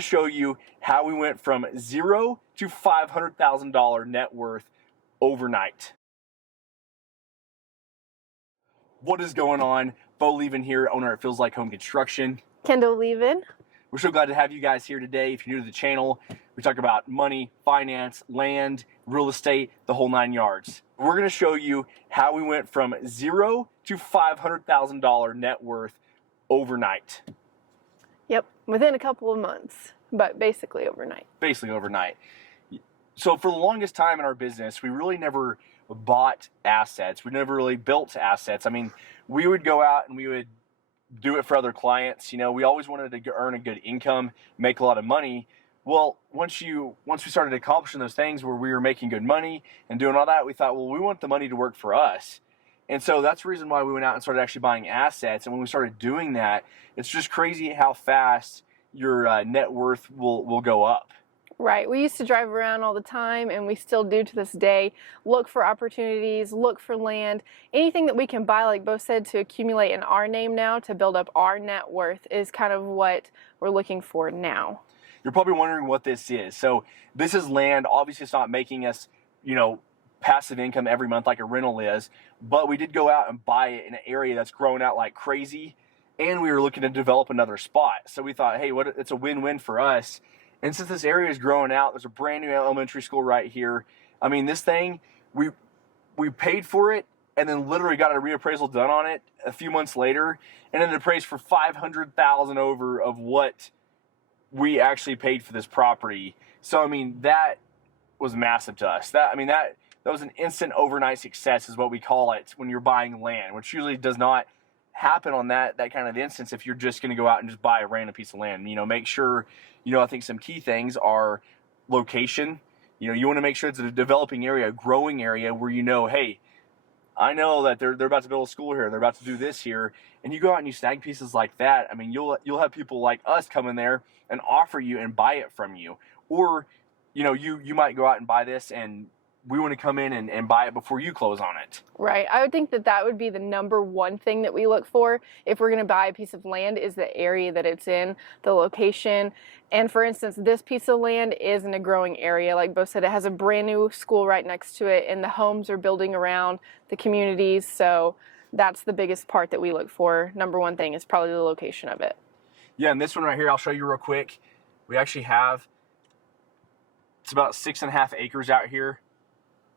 to show you how we went from $0 to $500,000 net worth overnight. What is going on? Bo Levin here, owner at Feels Like Home Construction. Kendall Levin. We're so glad to have you guys here today. If you're new to the channel, we talk about money, finance, land, real estate, the whole 9 yards. We're going to show you how we went from $0 to $500,000 net worth overnight. Yep, within a couple of months, but basically overnight. Basically overnight. So for the longest time in our business, we really never bought assets. We never really built assets. I mean, we would go out and we would do it for other clients. You know, we always wanted to earn a good income, make a lot of money. Well, once we started accomplishing those things where we were making good money and doing all that, we thought, well, we want the money to work for us. And so that's the reason why we went out and started actually buying assets. And when we started doing that, it's just crazy how fast your net worth will go up. Right. We used to drive around all the time, and we still do to this day. Look for opportunities, look for land, anything that we can buy, like Bo said, to accumulate in our name now to build up our net worth is kind of what we're looking for now. You're probably wondering what this is. So this is land. Obviously, it's not making us, passive income every month like a rental is, but we did go out and buy it in an area that's growing out like crazy, and we were looking to develop another spot. So we thought, hey, it's a win-win for us. And since this area is growing out, there's a brand new elementary school right here. I mean, this thing, we paid for it and then literally got a reappraisal done on it a few months later, and then it appraised for $500,000 over of what we actually paid for this property. So I mean, that was massive to us. That was an instant overnight success is what we call it when you're buying land, which usually does not happen on that kind of instance if you're just going to go out and just buy a random piece of land. Make sure, I think some key things are location. You want to make sure it's a developing area, a growing area where hey, I know that they're about to build a school here, they're about to do this here, and you go out and you snag pieces like that. I mean, you'll have people like us come in there and offer you and buy it from you, or you might go out and buy this and we want to come in and buy it before you close on it. Right. I would think that would be the number one thing that we look for if we're going to buy a piece of land is the area that it's in, the location. And for instance, this piece of land is in a growing area. Like Bo said, it has a brand new school right next to it, and the homes are building around the communities. So that's the biggest part that we look for. Number one thing is probably the location of it. Yeah, and this one right here, I'll show you real quick. We actually have, it's about 6.5 acres out here.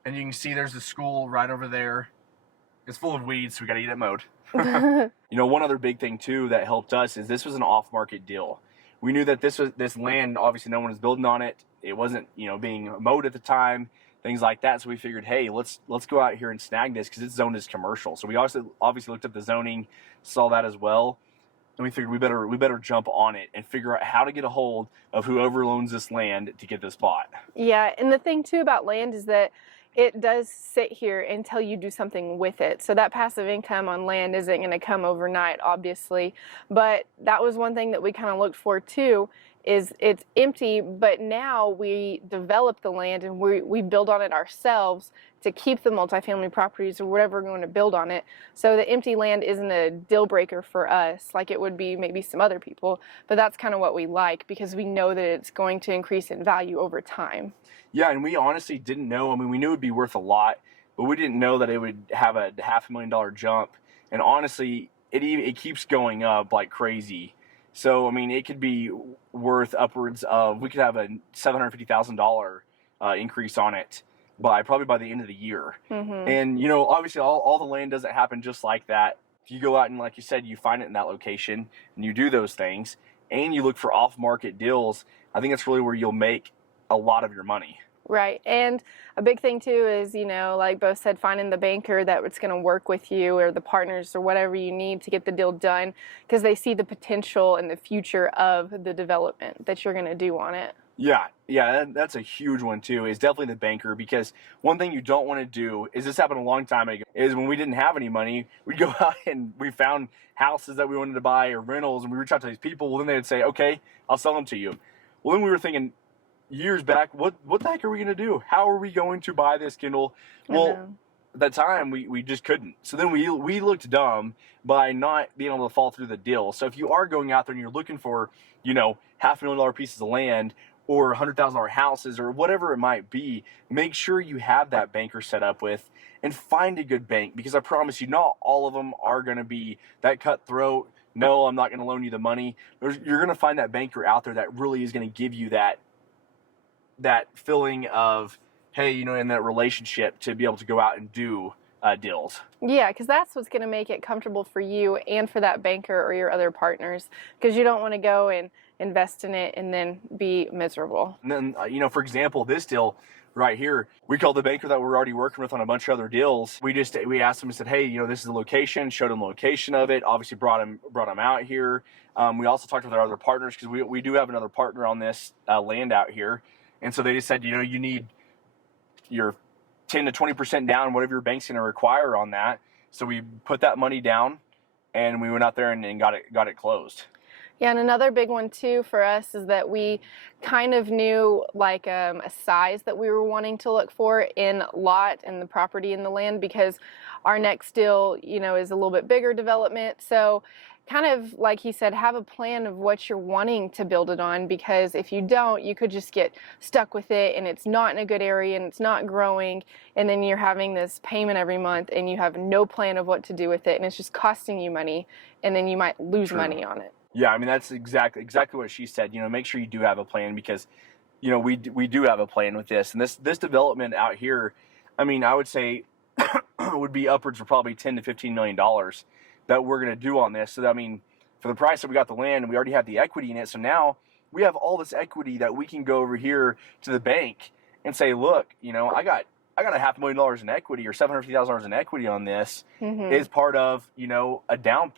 And you can see there's a school right over there. It's full of weeds, so we got to get it mowed. One other big thing too that helped us is this was an off-market deal. We knew that this land, obviously no one was building on it. It wasn't, being mowed at the time, things like that. So we figured, hey, let's go out here and snag this because it's zoned as commercial. So we also obviously looked at the zoning, saw that as well. And we figured we better jump on it and figure out how to get a hold of whoever owns this land to get this bought. Yeah, and the thing too about land is that it does sit here until you do something with it. So that passive income on land isn't going to come overnight, obviously. But that was one thing that we kind of looked for too, is it's empty, but now we develop the land and we build on it ourselves to keep the multifamily properties or whatever we're going to build on it. So the empty land isn't a deal breaker for us like it would be maybe some other people, but that's kind of what we like because we know that it's going to increase in value over time. Yeah, and we honestly didn't know. I mean, we knew it would be worth a lot, but we didn't know that it would have a $500,000 jump. And honestly, it keeps going up like crazy. So, I mean, it could be worth upwards of, we could have a $750,000 increase on it probably by the end of the year. Mm-hmm. And, obviously all the land doesn't happen just like that. If you go out and, like you said, you find it in that location and you do those things and you look for off-market deals, I think that's really where you'll make a lot of your money. Right. And a big thing too is, like Bo said, finding the banker that's going to work with you or the partners or whatever you need to get the deal done because they see the potential and the future of the development that you're going to do on it. Yeah, that's a huge one too, is definitely the banker, because one thing you don't want to do is, this happened a long time ago, is when we didn't have any money, we'd go out and we found houses that we wanted to buy or rentals, and we reach out to these people, well then they would say, okay, I'll sell them to you. Well, then we were thinking, years back, what the heck are we going to do? How are we going to buy this, Kendall? Well, at that time we just couldn't. So then we looked dumb by not being able to fall through the deal. So if you are going out there and you're looking for, you know, $500,000 pieces of land or $100,000 houses or whatever it might be, make sure you have that banker set up with, and find a good bank, because I promise you, not all of them are going to be that cutthroat. No, I'm not going to loan you the money. You're going to find that banker out there that really is going to give you that feeling of, hey, you know, in that relationship to be able to go out and do deals. Yeah, because that's what's going to make it comfortable for you and for that banker or your other partners, because you don't want to go and invest in it and then be miserable. And then, you know, for example, this deal right here, we called the banker that we're already working with on a bunch of other deals. We asked them and said, hey, you know, this is the location, showed them the location of it, obviously brought them out here. We also talked with our other partners, because we do have another partner on this land out here. And so they just said, you know, you need your 10 to 20% down, whatever your bank's going to require on that. So we put that money down and we went out there and got it closed. Yeah, and another big one too for us is that we kind of knew like a size that we were wanting to look for in lot and the property and the land, because our next deal, you know, is a little bit bigger development. So kind of like he said, have a plan of what you're wanting to build it on, because if you don't, you could just get stuck with it and it's not in a good area and it's not growing, and then you're having this payment every month and you have no plan of what to do with it, and it's just costing you money, and then you might lose True. money on it. Yeah, I mean, that's exactly what she said. You know, make sure you do have a plan, because, you know, we do have a plan with this. And this development out here, I mean, I would say would be upwards of probably $10 to $15 million that we're going to do on this. So, I mean, for the price that we got the land, and we already have the equity in it. So now we have all this equity that we can go over here to the bank and say, look, you know, I got $500,000 in equity, or $750,000 in equity on this, is part of, you know, a down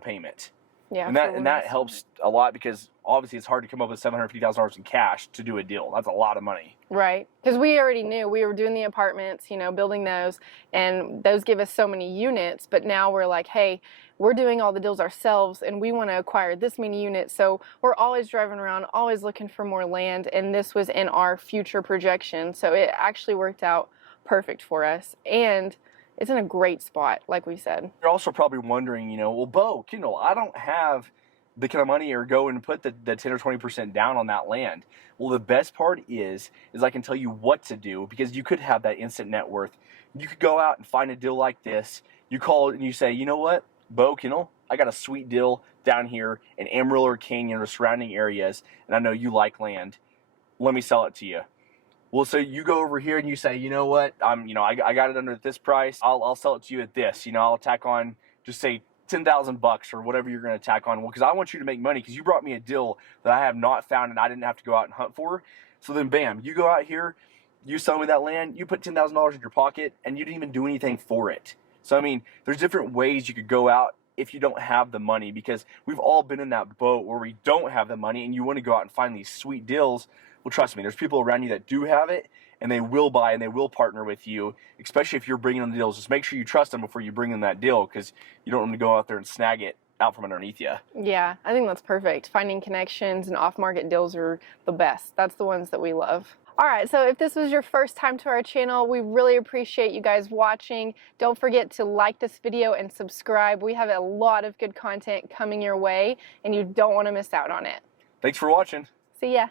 payment. Yeah, and that helps a lot, because obviously it's hard to come up with $750,000 in cash to do a deal. That's a lot of money. Right, because we already knew we were doing the apartments, you know, building those, and those give us so many units. But now we're like, hey, we're doing all the deals ourselves, and we want to acquire this many units. So we're always driving around, always looking for more land, and this was in our future projection. So it actually worked out perfect for us, and it's in a great spot, like we said. You're also probably wondering, you know, well, Bo, Kendall, I don't have the kind of money or go and put the 10 or 20% down on that land. Well, the best part is I can tell you what to do, because you could have that instant net worth. You could go out and find a deal like this. You call and you say, you know what, Bo, Kendall, I got a sweet deal down here in Amarillo Canyon or surrounding areas, and I know you like land. Let me sell it to you. Well, so you go over here and you say, you know what, you know, I got it under this price. I'll sell it to you at this. You know, I'll tack on, just say $10,000 or whatever you're going to tack on. Well, because I want you to make money, because you brought me a deal that I have not found and I didn't have to go out and hunt for. So then, bam, you go out here, you sell me that land, you put $10,000 in your pocket, and you didn't even do anything for it. So I mean, there's different ways you could go out if you don't have the money, because we've all been in that boat where we don't have the money and you want to go out and find these sweet deals. Well, trust me, there's people around you that do have it, and they will buy and they will partner with you, especially if you're bringing them deals. Just make sure you trust them before you bring them that deal, because you don't want to go out there and snag it out from underneath you. Yeah, I think that's perfect. Finding connections and off-market deals are the best. That's the ones that we love. All right, so if this was your first time to our channel, we really appreciate you guys watching. Don't forget to like this video and subscribe. We have a lot of good content coming your way, and you don't want to miss out on it. Thanks for watching. See ya.